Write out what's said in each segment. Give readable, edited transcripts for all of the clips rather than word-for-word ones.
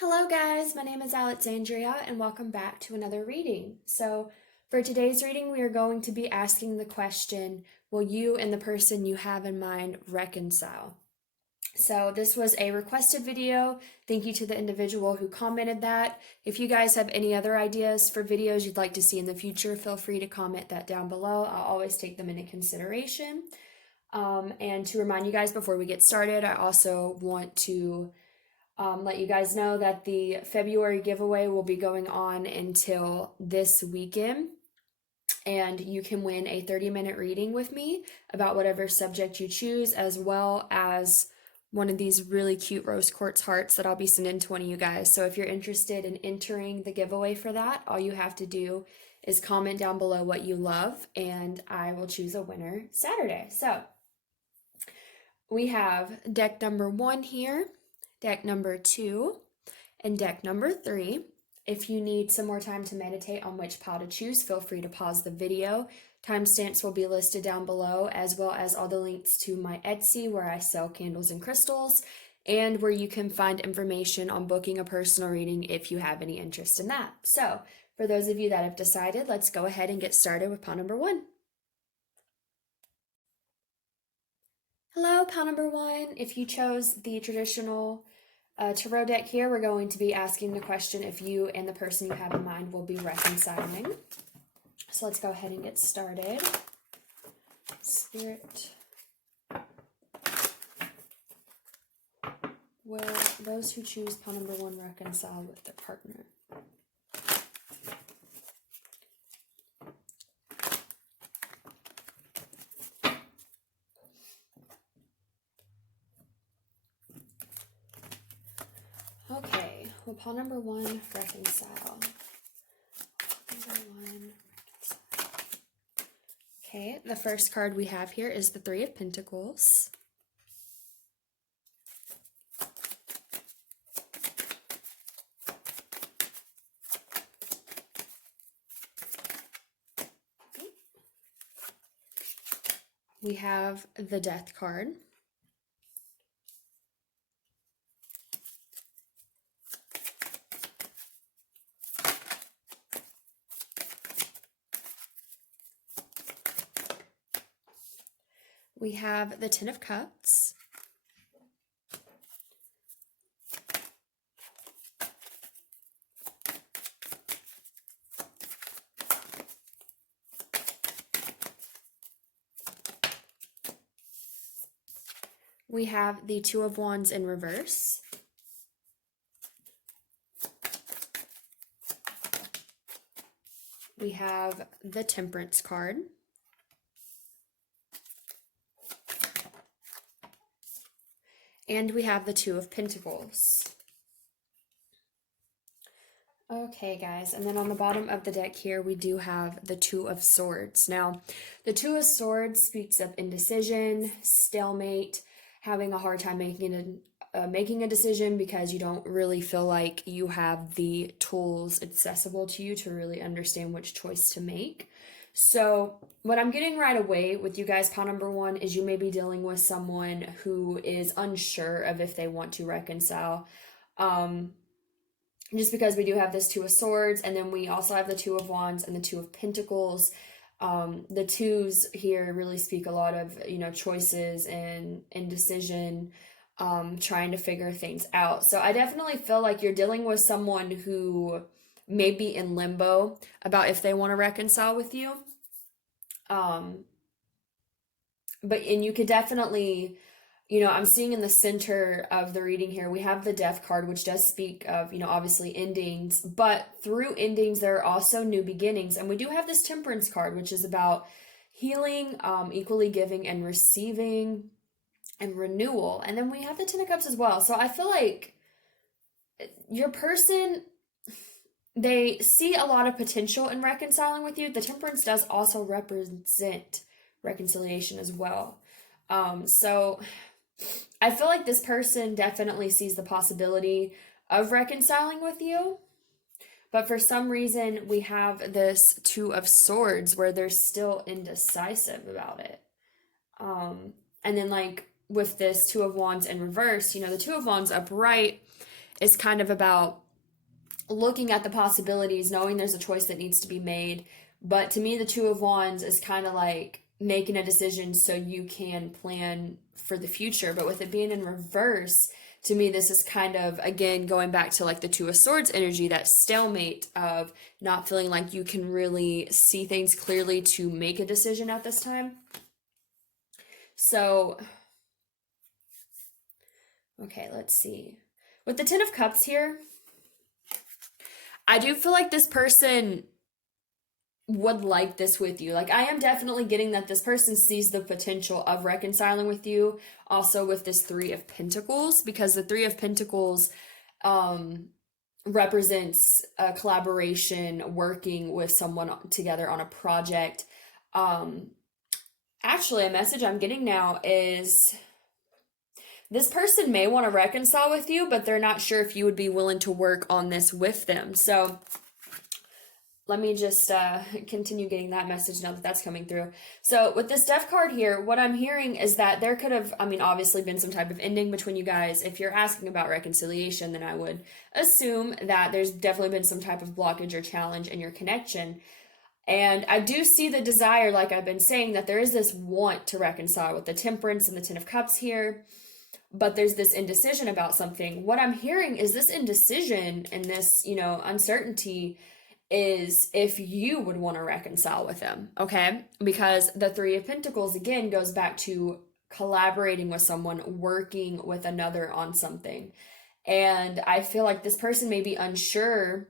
Hello guys, my name is Alexandria and welcome back to another reading. So for today's reading, we are going to be asking the question, will you and the person you have in mind reconcile? So this was a requested video. Thank you to the individual who commented that. If you guys have any other ideas for videos you'd like to see in the future, feel free to comment that down below. I'll always take them into consideration. And to remind you guys before we get started, I also want to let you guys know that the February giveaway will be going on until this weekend, and you can win a 30-minute reading with me about whatever subject you choose, as well as one of these really cute rose quartz hearts that I'll be sending to one of you guys. So if you're interested in entering the giveaway for that, all you have to do is comment down below what you love, and I will choose a winner Saturday. So we have deck number 1 here, deck number 2, and deck number 3. If you need some more time to meditate on which pile to choose, feel free to pause the video. Timestamps will be listed down below, as well as all the links to my Etsy, where I sell candles and crystals, and where you can find information on booking a personal reading if you have any interest in that. So, for those of you that have decided, let's go ahead and get started with pile number 1. Hello, pile number 1. If you chose the traditional tarot deck here, we're going to be asking the question if you and the person you have in mind will be reconciling. So let's go ahead and get started. Spirit, will those who choose pile number 1 reconcile with their partner? Okay, well, pile number 1, reconcile. Number 1, reconcile. Okay, the first card we have here is the 3 of Pentacles. We have the Death card. We have the 10 of Cups. We have the 2 of Wands in reverse. We have the Temperance card. And we have the 2 of Pentacles. Okay, guys, and then on the bottom of the deck here, we do have the 2 of Swords. Now, the 2 of Swords speaks of indecision, stalemate, having a hard time making a decision because you don't really feel like you have the tools accessible to you to really understand which choice to make. So what I'm getting right away with you guys, pile number 1, is you may be dealing with someone who is unsure of if they want to reconcile. Just because we do have this 2 of Swords, and then we also have the 2 of Wands and the 2 of Pentacles. The 2s here really speak a lot of, choices and indecision, trying to figure things out. So I definitely feel like you're dealing with someone who may be in limbo about if they want to reconcile with you. And you could definitely, I'm seeing in the center of the reading here, we have the Death card, which does speak of, obviously endings, but through endings, there are also new beginnings. And we do have this Temperance card, which is about healing, equally giving and receiving, and renewal. And then we have the 10 of Cups as well. So I feel like your person, they see a lot of potential in reconciling with you. The Temperance does also represent reconciliation as well. So I feel like this person definitely sees the possibility of reconciling with you. But for some reason, we have this 2 of Swords where they're still indecisive about it. And then with this 2 of Wands in reverse, the 2 of Wands upright is kind of about looking at the possibilities, knowing there's a choice that needs to be made. But to me, the Two of Wands is kind of like making a decision so you can plan for the future. But with it being in reverse, to me, this is kind of, again, going back to like the Two of Swords energy, that stalemate of not feeling like you can really see things clearly to make a decision at this time. So, okay, let's see. With the Ten of Cups here, I do feel like this person would like this with you. Like, I am definitely getting that this person sees the potential of reconciling with you. Also with this Three of Pentacles, because the Three of Pentacles represents a collaboration, working with someone together on a project. Actually, a message I'm getting now is this person may want to reconcile with you, but they're not sure if you would be willing to work on this with them. So let me just continue getting that message now that that's coming through. So with this Death card here, what I'm hearing is that there could have, I mean, obviously been some type of ending between you guys. If you're asking about reconciliation, then I would assume that there's definitely been some type of blockage or challenge in your connection. And I do see the desire, like I've been saying, that there is this want to reconcile with the Temperance and the Ten of Cups here. But there's this indecision about something. What I'm hearing is this indecision and this, uncertainty is if you would want to reconcile with them, okay? Because the Three of Pentacles, again, goes back to collaborating with someone, working with another on something. And I feel like this person may be unsure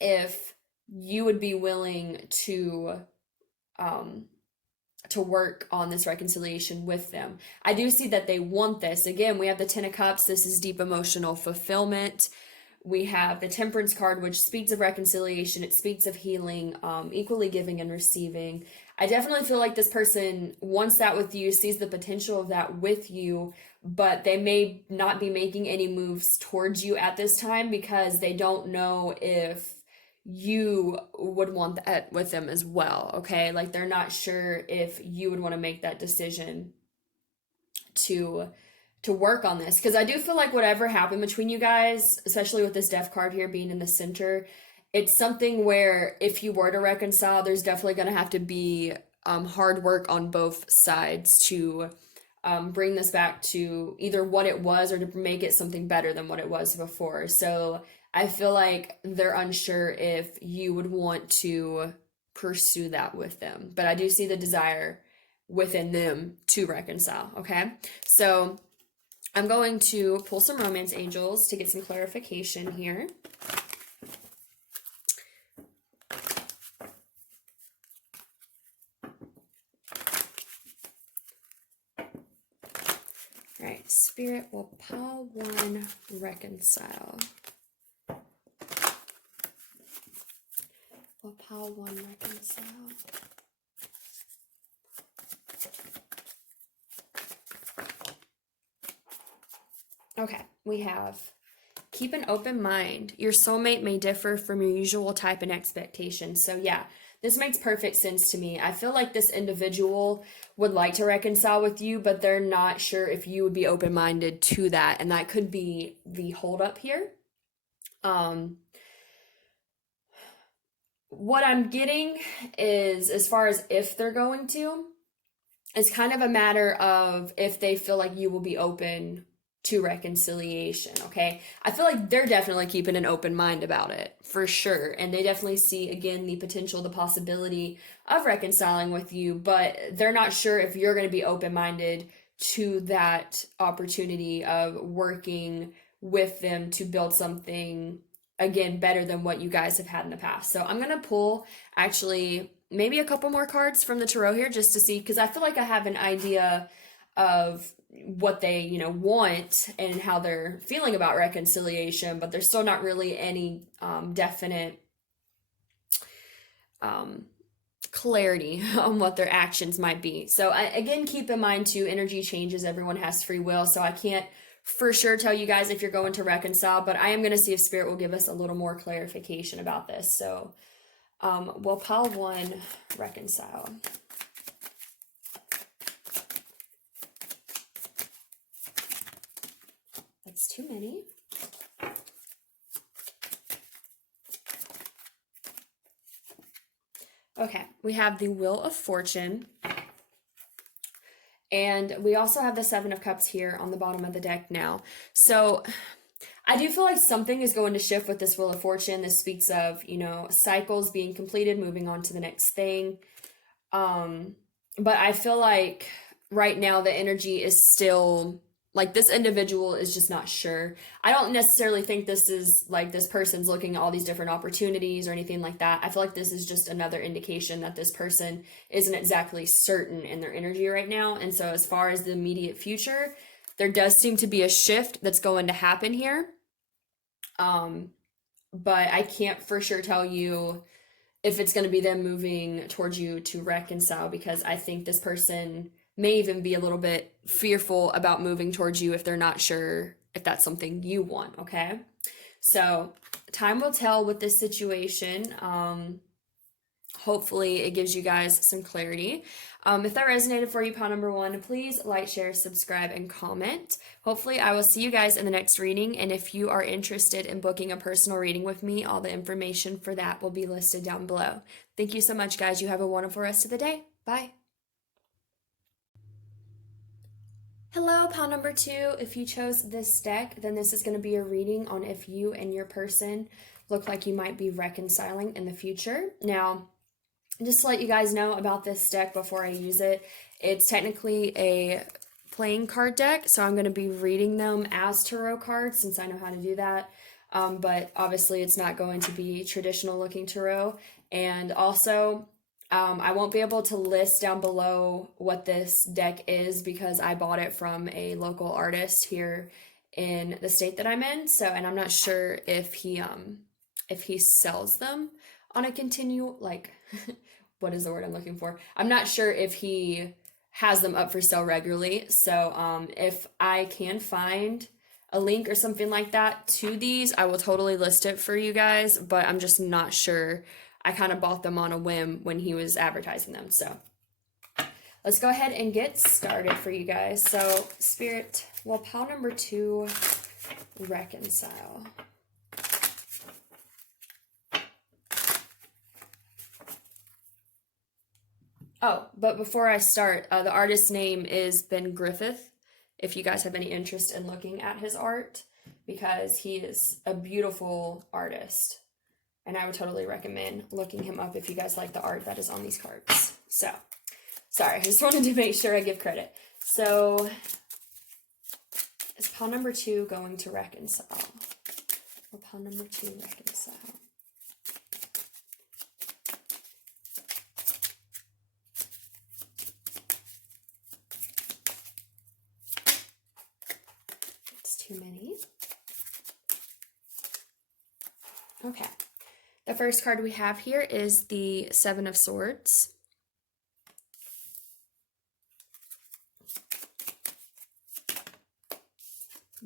if you would be willing to work on this reconciliation with them. I do see that they want this. Again, we have the Ten of Cups. This is deep emotional fulfillment. We have the Temperance card, which speaks of reconciliation. It speaks of healing, equally giving and receiving. I definitely feel like this person wants that with you, sees the potential of that with you, but they may not be making any moves towards you at this time because they don't know if you would want that with them as well, okay? Like, they're not sure if you would want to make that decision to work on this, because I do feel like whatever happened between you guys, especially with this Death card here being in the center, it's something where if you were to reconcile, there's definitely going to have to be hard work on both sides to bring this back to either what it was or to make it something better than what it was before. So I feel like they're unsure if you would want to pursue that with them. But I do see the desire within them to reconcile, okay? So I'm going to pull some romance angels to get some clarification here. All right, Spirit will pile one, reconcile. Will pile one, reconcile. Okay, we have keep an open mind. Your soulmate may differ from your usual type and expectations. So yeah, this makes perfect sense to me. I feel like this individual would like to reconcile with you, but they're not sure if you would be open-minded to that. And that could be the holdup here. What I'm getting is, as far as if they're going to, it's kind of a matter of if they feel like you will be open to reconciliation, okay? I feel like they're definitely keeping an open mind about it, for sure. And they definitely see, again, the potential, the possibility of reconciling with you, but they're not sure if you're going to be open-minded to that opportunity of working with them to build something, again, better than what you guys have had in the past. So I'm going to pull, actually, maybe a couple more cards from the tarot here just to see, because I feel like I have an idea of what they, want and how they're feeling about reconciliation, but there's still not really any definite clarity on what their actions might be. So again, keep in mind too, energy changes. Everyone has free will, so I can't for sure tell you guys if you're going to reconcile, but I am going to see if Spirit will give us a little more clarification about this. So we'll pile one, reconcile. That's too many. Okay, we have the Wheel of Fortune. And we also have the Seven of Cups here on the bottom of the deck now. So I do feel like something is going to shift with this Wheel of Fortune. This speaks of, cycles being completed, moving on to the next thing. But I feel like right now the energy is still like this individual is just not sure. I don't necessarily think this is like this person's looking at all these different opportunities or anything like that. I feel like this is just another indication that this person isn't exactly certain in their energy right now. And so as far as the immediate future, there does seem to be a shift that's going to happen here. But I can't for sure tell you if it's going to be them moving towards you to reconcile, because I think this person may even be a little bit fearful about moving towards you if they're not sure if that's something you want, okay? So time will tell with this situation. Hopefully it gives you guys some clarity. If that resonated for you, pile number 1, please like, share, subscribe, and comment. Hopefully I will see you guys in the next reading. And if you are interested in booking a personal reading with me, all the information for that will be listed down below. Thank you so much, guys. You have a wonderful rest of the day. Bye. Hello, pile number 2. If you chose this deck, then this is going to be a reading on if you and your person look like you might be reconciling in the future. Now, just to let you guys know about this deck before I use it, it's technically a playing card deck, so I'm going to be reading them as tarot cards since I know how to do that. But obviously it's not going to be traditional looking tarot. And also, I won't be able to list down below what this deck is because I bought it from a local artist here in the state that I'm in. So, and I'm not sure if he sells them on a what is the word I'm looking for? I'm not sure if he has them up for sale regularly. So if I can find a link or something like that to these, I will totally list it for you guys, but I'm just not sure. I kind of bought them on a whim when he was advertising them. So let's go ahead and get started for you guys. So Spirit, pile number 2, reconcile. Oh, but before I start, the artist's name is Ben Griffith, if you guys have any interest in looking at his art, because he is a beautiful artist, and I would totally recommend looking him up if you guys like the art that is on these cards. So, sorry, I just wanted to make sure I give credit. So, is pile number 2 going to reconcile? Or pile number 2 reconcile? Too many. Okay. The first card we have here is the Seven of Swords.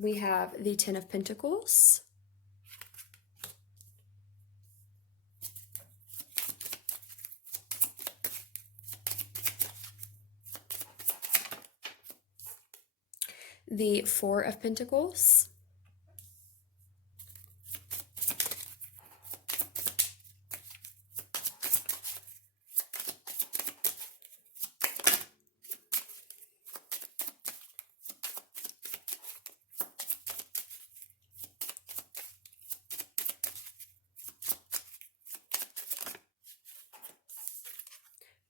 We have the Ten of Pentacles. The Four of Pentacles.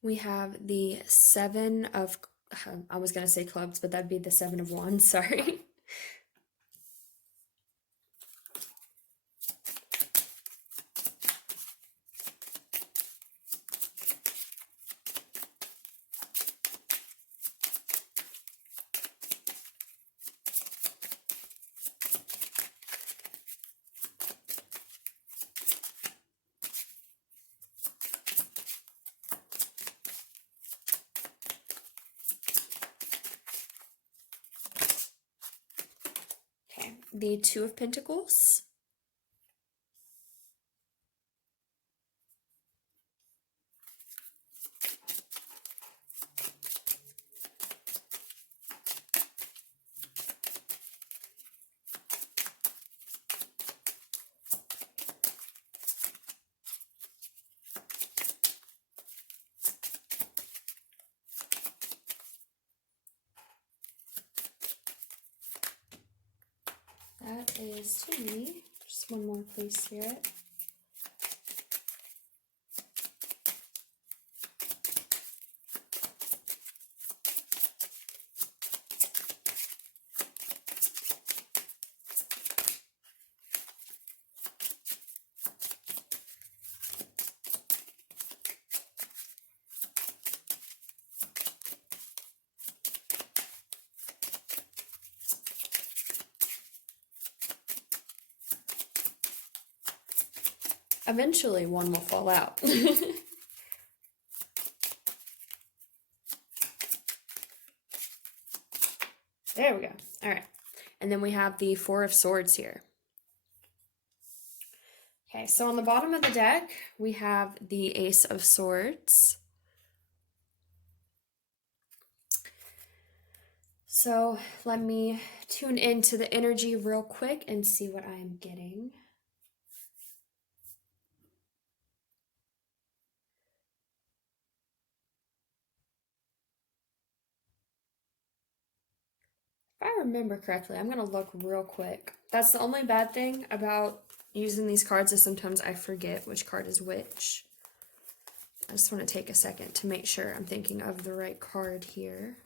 We have the Seven of, I was going to say clubs, but that'd be the Seven of Wands, sorry. The Two of Pentacles. is to me. Just one more, please, Spirit. Eventually, one will fall out. There we go. All right. And then we have the Four of Swords here. Okay, so on the bottom of the deck, we have the Ace of Swords. So let me tune into the energy real quick and see what I am getting. If I remember correctly, I'm going to look real quick. That's the only bad thing about using these cards is sometimes I forget which card is which. I just want to take a second to make sure I'm thinking of the right card here.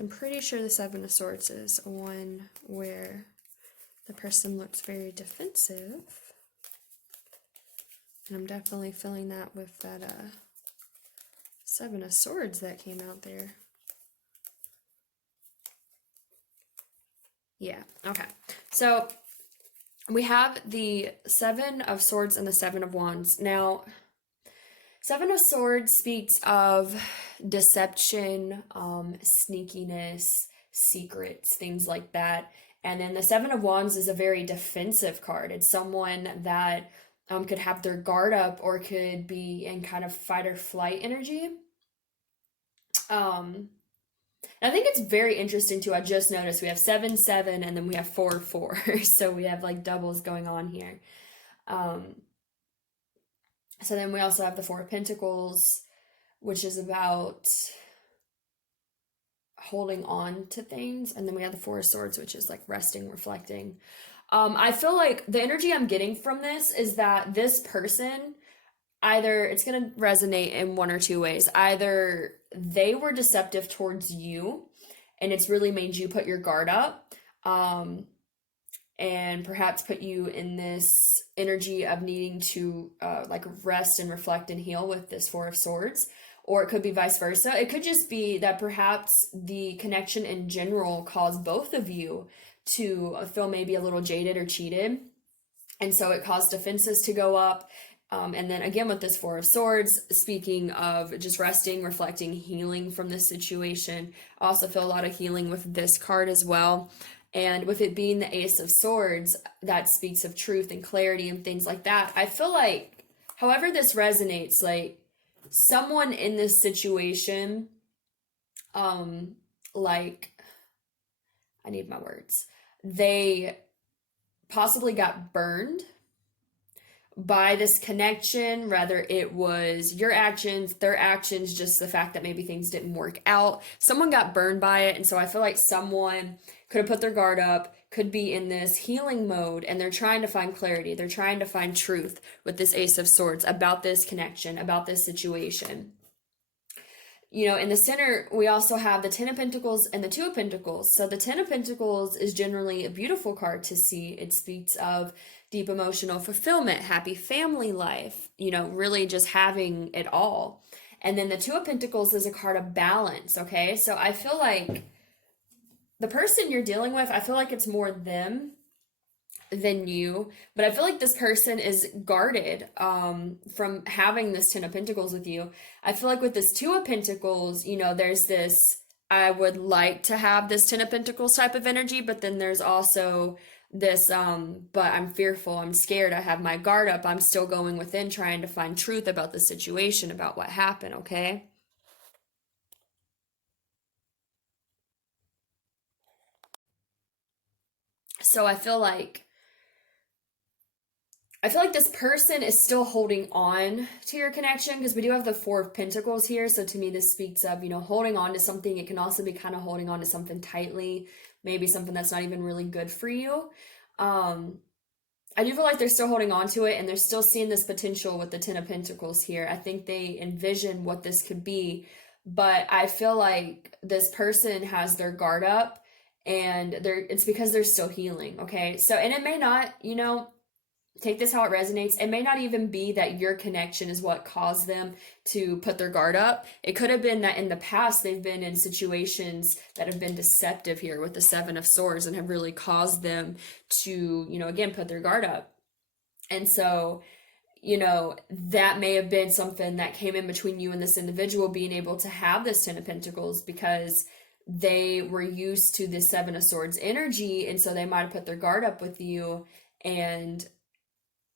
I'm pretty sure the Seven of Swords is one where the person looks very defensive. And I'm definitely feeling that with that Seven of Swords that came out there. Yeah, okay. So we have the Seven of Swords and the Seven of Wands. Now, Seven of Swords speaks of deception, sneakiness, secrets, things like that. And then the Seven of Wands is a very defensive card. It's someone that could have their guard up or could be in kind of fight or flight energy. I think it's very interesting too. I just noticed we have 7, 7, and then we have 4, 4. So we have like doubles going on here. So then we also have the Four of Pentacles, which is about holding on to things. And then we have the Four of Swords, which is like resting, reflecting. I feel like the energy I'm getting from this is that this person, either it's going to resonate in one or two ways. Either they were deceptive towards you and it's really made you put your guard up, and perhaps put you in this energy of needing to like rest and reflect and heal with this Four of Swords. Or it could be vice versa. It could just be that perhaps the connection in general caused both of you to feel maybe a little jaded or cheated. And so it caused defenses to go up. And then again, with this Four of Swords, speaking of just resting, reflecting, healing from this situation, I also feel a lot of healing with this card as well. And with it being the Ace of Swords, that speaks of truth and clarity and things like that. I feel like, however this resonates, like someone in this situation, like, I need my words. They possibly got burned by this connection, whether it was your actions, their actions, just the fact that maybe things didn't work out. Someone got burned by it, and so I feel like someone could have put their guard up, could be in this healing mode, and they're trying to find clarity. They're trying to find truth with this Ace of Swords about this connection, about this situation. You know, in the center, we also have the Ten of Pentacles and the Two of Pentacles. So the Ten of Pentacles is generally a beautiful card to see. It speaks of deep emotional fulfillment, happy family life, you know, really just having it all. And then the Two of Pentacles is a card of balance, okay? So I feel like the person you're dealing with, I feel like it's more them than you, but I feel like this person is guarded from having this Ten of Pentacles with you. I feel like with this Two of Pentacles, you know, there's this, I would like to have this Ten of Pentacles type of energy, but then there's also this, but I'm fearful, I'm scared, I have my guard up, I'm still going within trying to find truth about the situation, about what happened, okay? So I feel like this person is still holding on to your connection, because we do have the Four of Pentacles here. So to me, this speaks of, holding on to something. It can also be kind of holding on to something tightly, maybe something that's not even really good for you. I do feel like they're still holding on to it, and they're still seeing this potential with the Ten of Pentacles here. I think they envision what this could be, but I feel like this person has their guard up, and it's because they're still healing, okay? So, and it may not, take this how it resonates. It may not even be that your connection is what caused them to put their guard up. It could have been that in the past they've been in situations that have been deceptive here with the Seven of Swords and have really caused them to, again, put their guard up. And so, that may have been something that came in between you and this individual being able to have this Ten of Pentacles, because they were used to the Seven of Swords energy. And so they might have put their guard up with you, and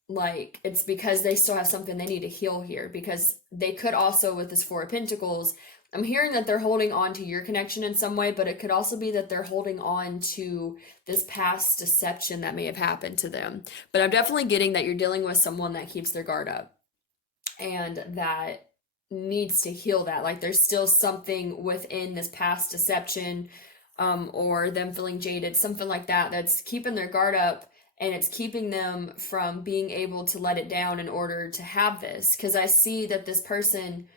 like it's because they still have something they need to heal here, because they could also, with this Four of Pentacles, I'm hearing that they're holding on to your connection in some way, but it could also be that they're holding on to this past deception that may have happened to them. But I'm definitely getting that you're dealing with someone that keeps their guard up and that needs to heal that. Like there's still something within this past deception, or them feeling jaded, something like that, that's keeping their guard up. And it's keeping them from being able to let it down in order to have this. Because I see that this person,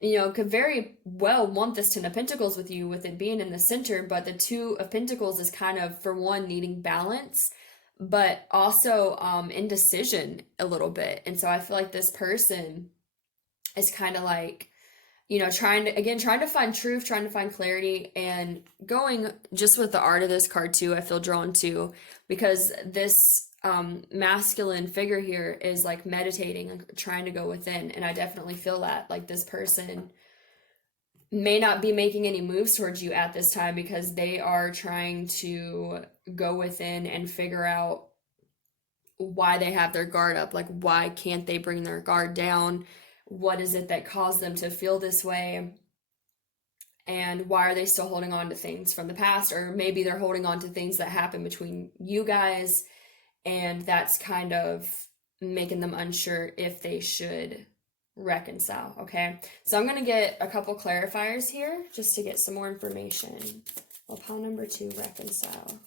could very well want this Ten of Pentacles with you, with it being in the center. But the Two of Pentacles is kind of, for one, needing balance, but also indecision a little bit. And so I feel like this person is kind of like, trying to find truth, trying to find clarity, and going just with the art of this card too, I feel drawn to, because this masculine figure here is like meditating, like trying to go within. And I definitely feel that like this person may not be making any moves towards you at this time, because they are trying to go within and figure out why they have their guard up. Like, why can't they bring their guard down? What is it that caused them to feel this way? And why are they still holding on to things from the past? Or maybe they're holding on to things that happened between you guys, and that's kind of making them unsure if they should reconcile, okay? So I'm going to get a couple clarifiers here just to get some more information. Well, pile number 2, reconcile.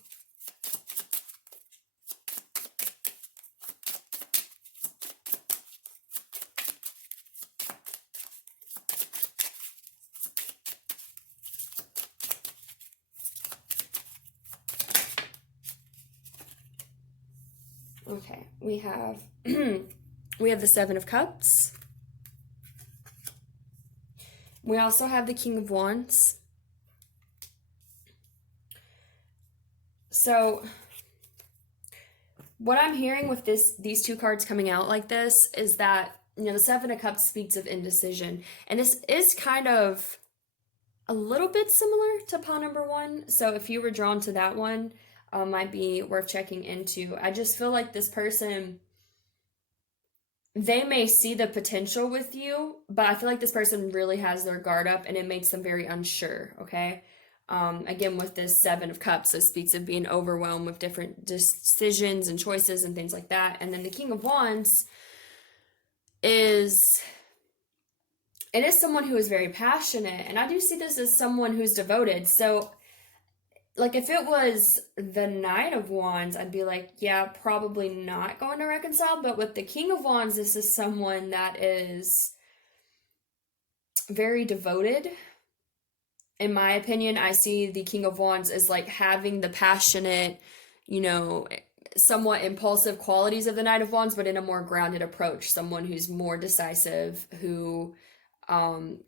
Okay, we have the Seven of Cups. We also have the King of Wands. So what I'm hearing with these two cards coming out like this is that, the Seven of Cups speaks of indecision. And this is kind of a little bit similar to pile number 1. So if you were drawn to that one, might be worth checking into. I just feel like this person, they may see the potential with you, but I feel like this person really has their guard up, and it makes them very unsure, okay? Again, with this Seven of Cups, it speaks of being overwhelmed with different decisions and choices and things like that. And then the King of Wands is someone who is very passionate, and I do see this as someone who's devoted. So like if it was the Knight of Wands, I'd be like, yeah, probably not going to reconcile. But with the King of Wands, this is someone that is very devoted. In my opinion, I see the King of Wands as like having the passionate, somewhat impulsive qualities of the Knight of Wands, but in a more grounded approach. Someone who's more decisive, who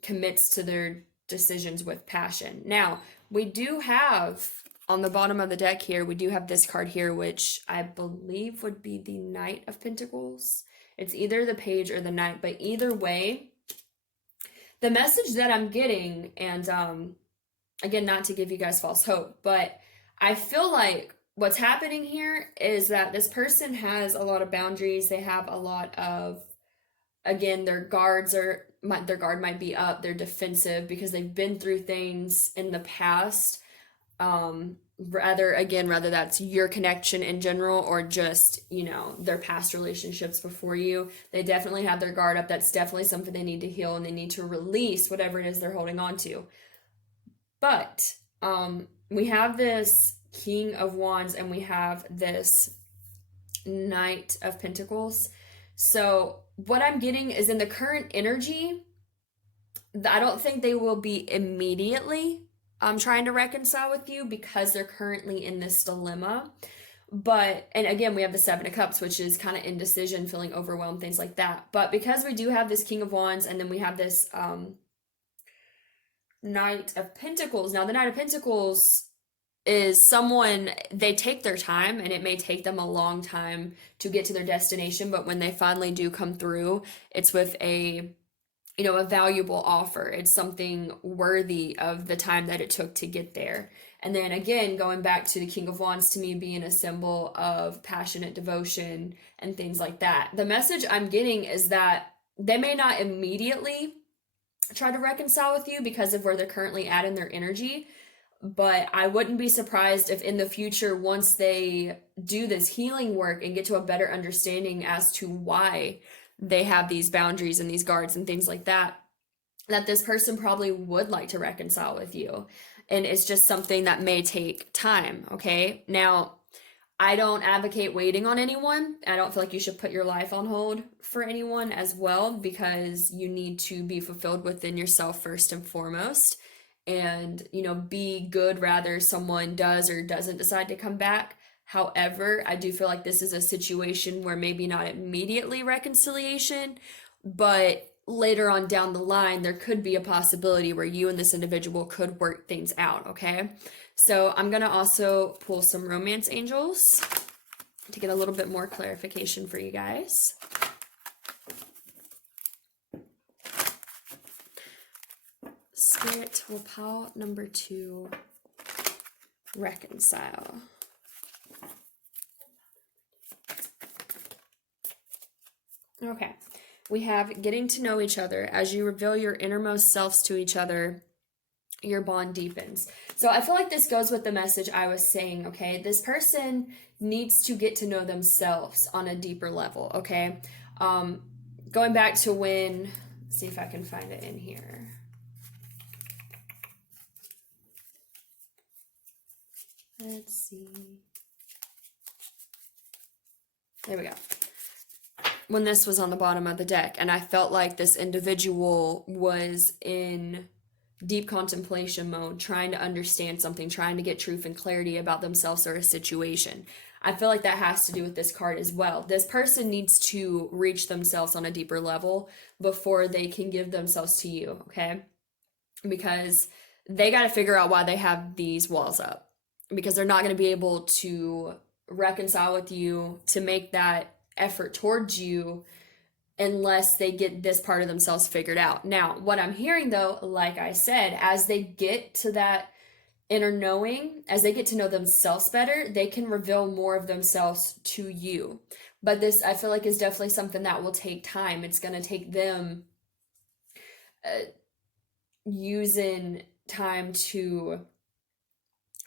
commits to their decisions with passion. Now, we do have, on the bottom of the deck here, we do have this card here, which I believe would be the Knight of Pentacles. It's either the Page or the Knight, but either way, the message that I'm getting, and again, not to give you guys false hope, but I feel like what's happening here is that this person has a lot of boundaries. They have a lot of, again, their guard might be up. They're defensive because they've been through things in the past. whether that's your connection in general or just, their past relationships before you. They definitely have their guard up. That's definitely something they need to heal, and they need to release whatever it is they're holding on to. But we have this King of Wands and we have this Knight of Pentacles. So what I'm getting is, in the current energy, I don't think they will be immediately trying to reconcile with you because they're currently in this dilemma. But, and again, we have the Seven of Cups, which is kind of indecision, feeling overwhelmed, things like that. But because we do have this King of Wands and then we have this Knight of Pentacles. Now, the Knight of Pentacles is someone, they take their time, and it may take them a long time to get to their destination, but when they finally do come through, it's with a valuable offer. It's something worthy of the time that it took to get there. And then again, going back to the King of Wands, to me being a symbol of passionate devotion and things like that. The message I'm getting is that they may not immediately try to reconcile with you because of where they're currently at in their energy, but I wouldn't be surprised if in the future, once they do this healing work and get to a better understanding as to why they have these boundaries and these guards and things like that, that this person probably would like to reconcile with you. And it's just something that may take time, okay? Now, I don't advocate waiting on anyone. I don't feel like you should put your life on hold for anyone as well, because you need to be fulfilled within yourself first and foremost. And, be good rather someone does or doesn't decide to come back. However, I do feel like this is a situation where maybe not immediately reconciliation, but later on down the line, there could be a possibility where you and this individual could work things out, okay? So I'm going to also pull some romance angels to get a little bit more clarification for you guys. Spirit will pile number 2, reconcile. Okay, we have getting to know each other. As you reveal your innermost selves to each other, your bond deepens. So I feel like this goes with the message I was saying, okay? This person needs to get to know themselves on a deeper level, okay? Going back to when, let's see if I can find it in here. Let's see. There we go. When this was on the bottom of the deck, and I felt like this individual was in deep contemplation mode, trying to understand something, trying to get truth and clarity about themselves or a situation. I feel like that has to do with this card as well. This person needs to reach themselves on a deeper level before they can give themselves to you, okay? Because they got to figure out why they have these walls up, because they're not going to be able to reconcile with you, to make that effort towards you, unless they get this part of themselves figured out. Now, what I'm hearing though, like I said, as they get to that inner knowing, as they get to know themselves better, they can reveal more of themselves to you. But this, I feel like, is definitely something that will take time. It's going to take them using time to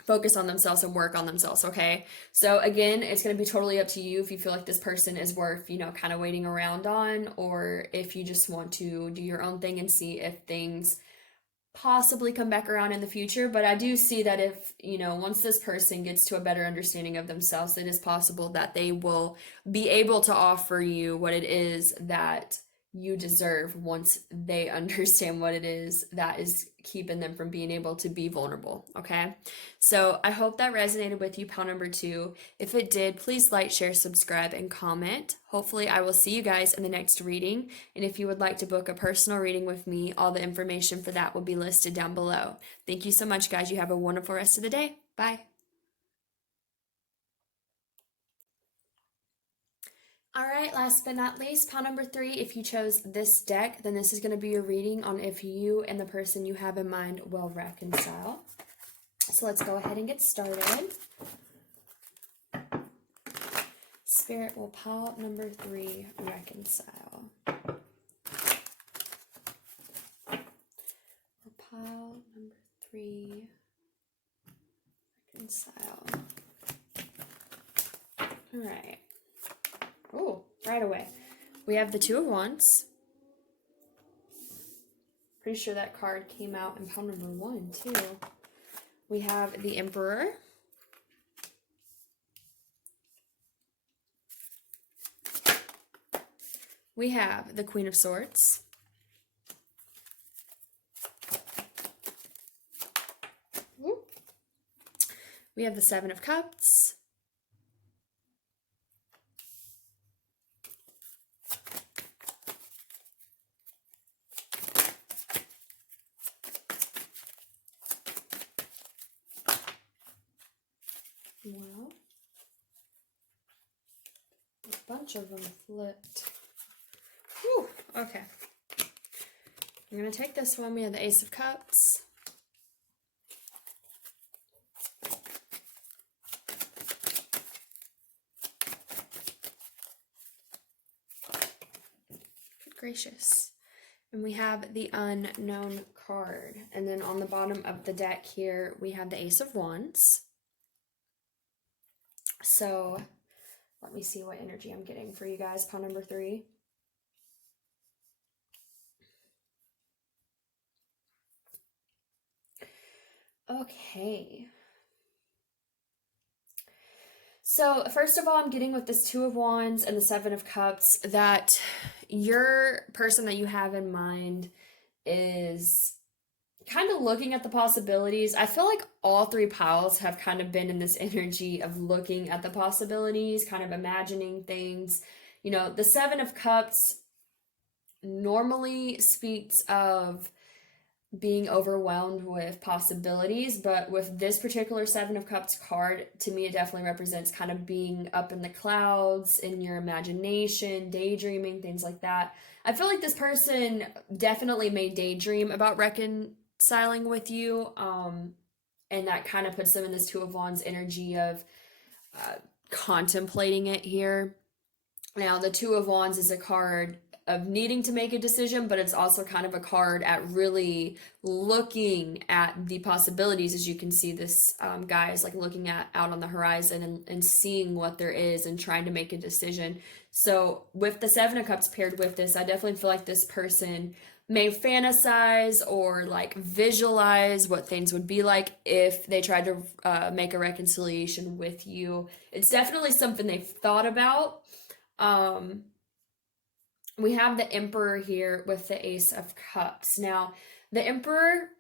focus on themselves and work on themselves, okay? So again, it's going to be totally up to you if you feel like this person is worth, kind of waiting around on, or if you just want to do your own thing and see if things possibly come back around in the future. But I do see that if, once this person gets to a better understanding of themselves, it is possible that they will be able to offer you what it is that you deserve once they understand what it is that is keeping them from being able to be vulnerable, okay? So I hope that resonated with you, pile number 2. If it did, please like, share, subscribe, and comment. Hopefully I will see you guys in the next reading. And if you would like to book a personal reading with me, all the information for that will be listed down below. Thank you so much, guys. You have a wonderful rest of the day. Bye. All right, last but not least, pile number 3, if you chose this deck, then this is going to be your reading on if you and the person you have in mind will reconcile. So let's go ahead and get started. Spirit will pile number 3, reconcile. Pile number 3, reconcile. All right. Oh, right away. We have the Two of Wands. Pretty sure that card came out in pile number 1, too. We have the Emperor. We have the Queen of Swords. Ooh. We have the Seven of Cups. Well, a bunch of them flipped. Whew, okay. I'm going to take this one. We have the Ace of Cups. Good gracious. And we have the Unknown card. And then on the bottom of the deck here, we have the Ace of Wands. So let me see what energy I'm getting for you guys. Pile number 3. Okay. So first of all, I'm getting with this Two of Wands and the Seven of Cups that your person that you have in mind is kind of looking at the possibilities. I feel like all 3 piles have kind of been in this energy of looking at the possibilities, kind of imagining things. You know, the Seven of Cups normally speaks of being overwhelmed with possibilities, but with this particular Seven of Cups card, to me, it definitely represents kind of being up in the clouds, in your imagination, daydreaming, things like that. I feel like this person definitely may daydream about reconciling with you, and that kind of puts them in this Two of Wands energy of contemplating it here. Now, the Two of Wands is a card of needing to make a decision, but it's also kind of a card at really looking at the possibilities. As you can see, this guy is like looking at out on the horizon and seeing what there is and trying to make a decision. So with the Seven of Cups paired with this, I definitely feel like this person may fantasize or like visualize what things would be like if they tried to make a reconciliation with you. It's definitely something they've thought about. We have the Emperor here with the Ace of Cups. Now, the Emperor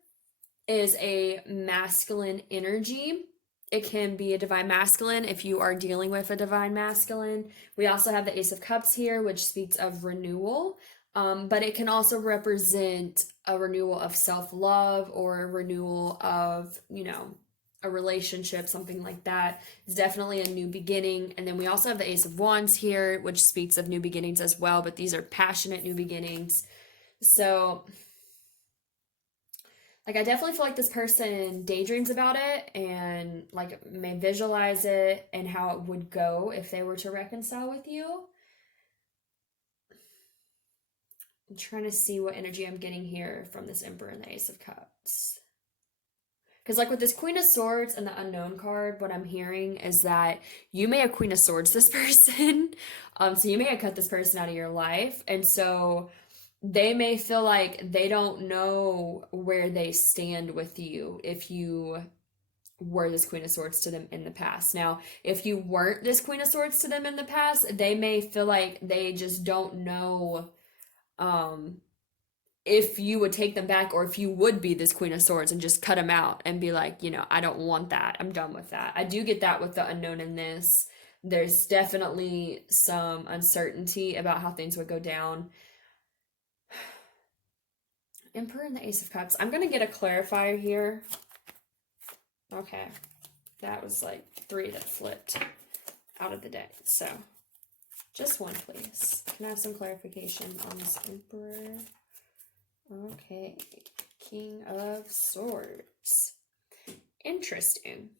is a masculine energy. It can be a divine masculine if you are dealing with a divine masculine. We also have the Ace of Cups here, which speaks of renewal. But it can also represent a renewal of self-love or a renewal of, you know, a relationship, something like that. It's definitely a new beginning. And then we also have the Ace of Wands here, which speaks of new beginnings as well, but these are passionate new beginnings. So, like, I definitely feel like this person daydreams about it and, like, may visualize it and how it would go if they were to reconcile with you. I'm trying to see what energy I'm getting here from this Emperor and the Ace of Cups. Because like with this Queen of Swords and the Unknown card, what I'm hearing is that you may have Queen of Swords this person. So you may have cut this person out of your life. And so they may feel like they don't know where they stand with you if you were this Queen of Swords to them in the past. Now, if you weren't this Queen of Swords to them in the past, they may feel like they just don't know if you would take them back or if you would be this Queen of Swords and just cut them out and be like, you know, I don't want that. I'm done with that. I do get that with the Unknown in this. There's definitely some uncertainty about how things would go down. Emperor and the Ace of Cups. I'm going to get a clarifier here. Okay. That was like 3 that flipped out of the deck. So, just one, please. Can I have some clarification on this Emperor? Okay, King of Swords. Interesting.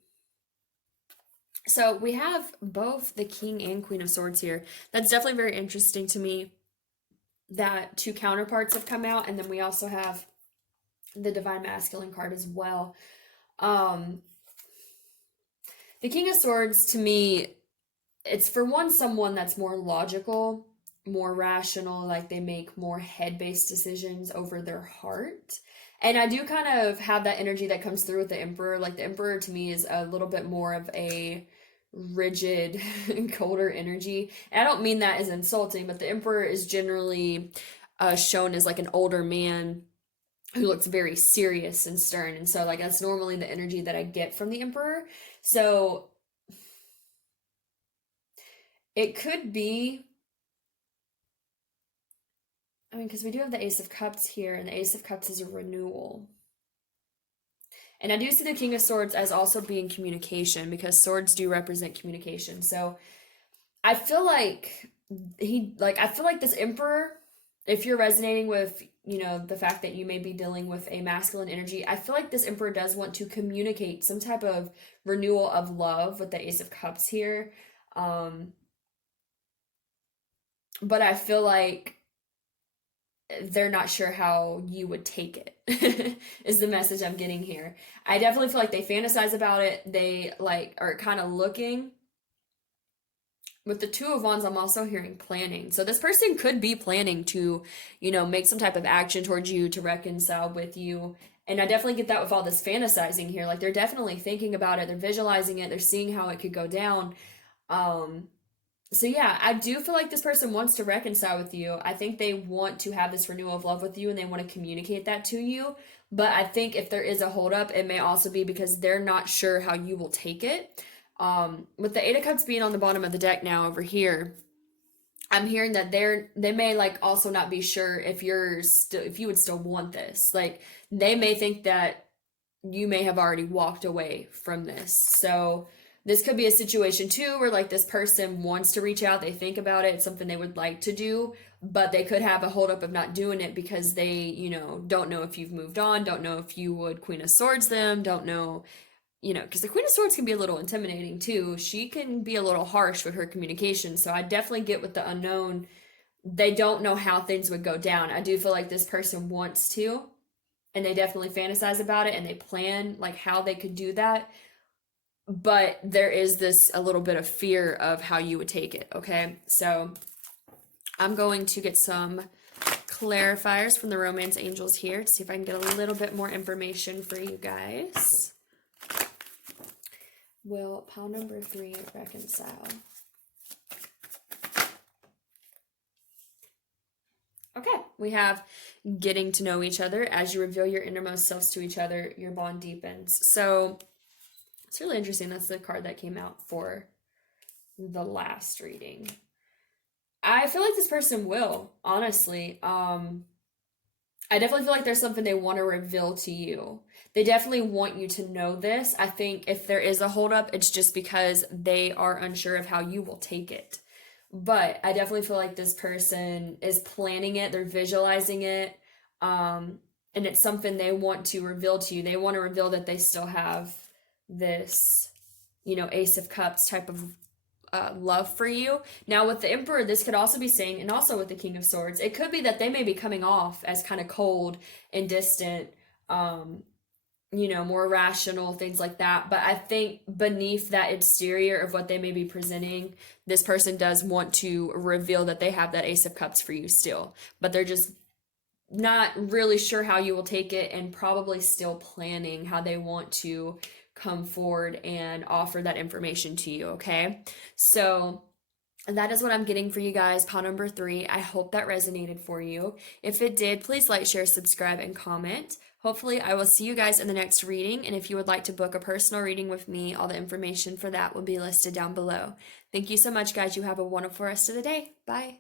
So we have both the King and Queen of Swords here. That's definitely very interesting to me that 2 counterparts have come out, and then we also have the Divine Masculine card as well. The King of Swords, to me, it's for one, someone that's more logical, more rational, like they make more head-based decisions over their heart. And I do kind of have that energy that comes through with the Emperor. Like the Emperor to me is a little bit more of a rigid, colder energy. And I don't mean that as insulting, but the Emperor is generally shown as like an older man who looks very serious and stern. And so like that's normally the energy that I get from the Emperor. So it could be, I mean, because we do have the Ace of Cups here, and the Ace of Cups is a renewal. And I do see the King of Swords as also being communication, because swords do represent communication. So I feel like I feel like this Emperor, if you're resonating with, the fact that you may be dealing with a masculine energy, I feel like this Emperor does want to communicate some type of renewal of love with the Ace of Cups here. But I feel like they're not sure how you would take it is the message I'm getting here. I definitely feel like they fantasize about it. They like are kind of looking. With the Two of Wands, I'm also hearing planning. So this person could be planning to, make some type of action towards you, to reconcile with you. And I definitely get that with all this fantasizing here. Like they're definitely thinking about it. They're visualizing it. They're seeing how it could go down. So yeah, I do feel like this person wants to reconcile with you. I think they want to have this renewal of love with you, and they want to communicate that to you. But I think if there is a holdup, it may also be because they're not sure how you will take it. With the Eight of Cups being on the bottom of the deck now over here, I'm hearing that they may like also not be sure if if you would still want this. Like they may think that you may have already walked away from this. So this could be a situation too where like this person wants to reach out, they think about it, it's something they would like to do, but they could have a holdup of not doing it because they, don't know if you've moved on, don't know if you would Queen of Swords them, don't know, because the Queen of Swords can be a little intimidating too. She can be a little harsh with her communication. So I definitely get with the unknown. They don't know how things would go down. I do feel like this person wants to, and they definitely fantasize about it and they plan like how they could do that. But there is this a little bit of fear of how you would take it, okay? So I'm going to get some clarifiers from the romance angels here to see if I can get a little bit more information for you guys. Will pile number 3 reconcile? Okay, we have getting to know each other. As you reveal your innermost selves to each other, your bond deepens. So it's really interesting. That's the card that came out for the last reading. I feel like this person will, honestly. I definitely feel like there's something they want to reveal to you. They definitely want you to know this. I think if there is a holdup, it's just because they are unsure of how you will take it. But I definitely feel like this person is planning it. They're visualizing it. And it's something they want to reveal to you. They want to reveal that they still have this, Ace of Cups type of love for you. Now with the Emperor, this could also be saying, and also with the King of Swords, it could be that they may be coming off as kind of cold and distant, more rational, things like that. But I think beneath that exterior of what they may be presenting, this person does want to reveal that they have that Ace of Cups for you still, but they're just not really sure how you will take it, and probably still planning how they want to come forward and offer that information to you, okay? So that is what I'm getting for you guys, pile number 3. I hope that resonated for you. If it did, please like, share, subscribe, and comment. Hopefully, I will see you guys in the next reading, and if you would like to book a personal reading with me, all the information for that will be listed down below. Thank you so much, guys. You have a wonderful rest of the day. Bye.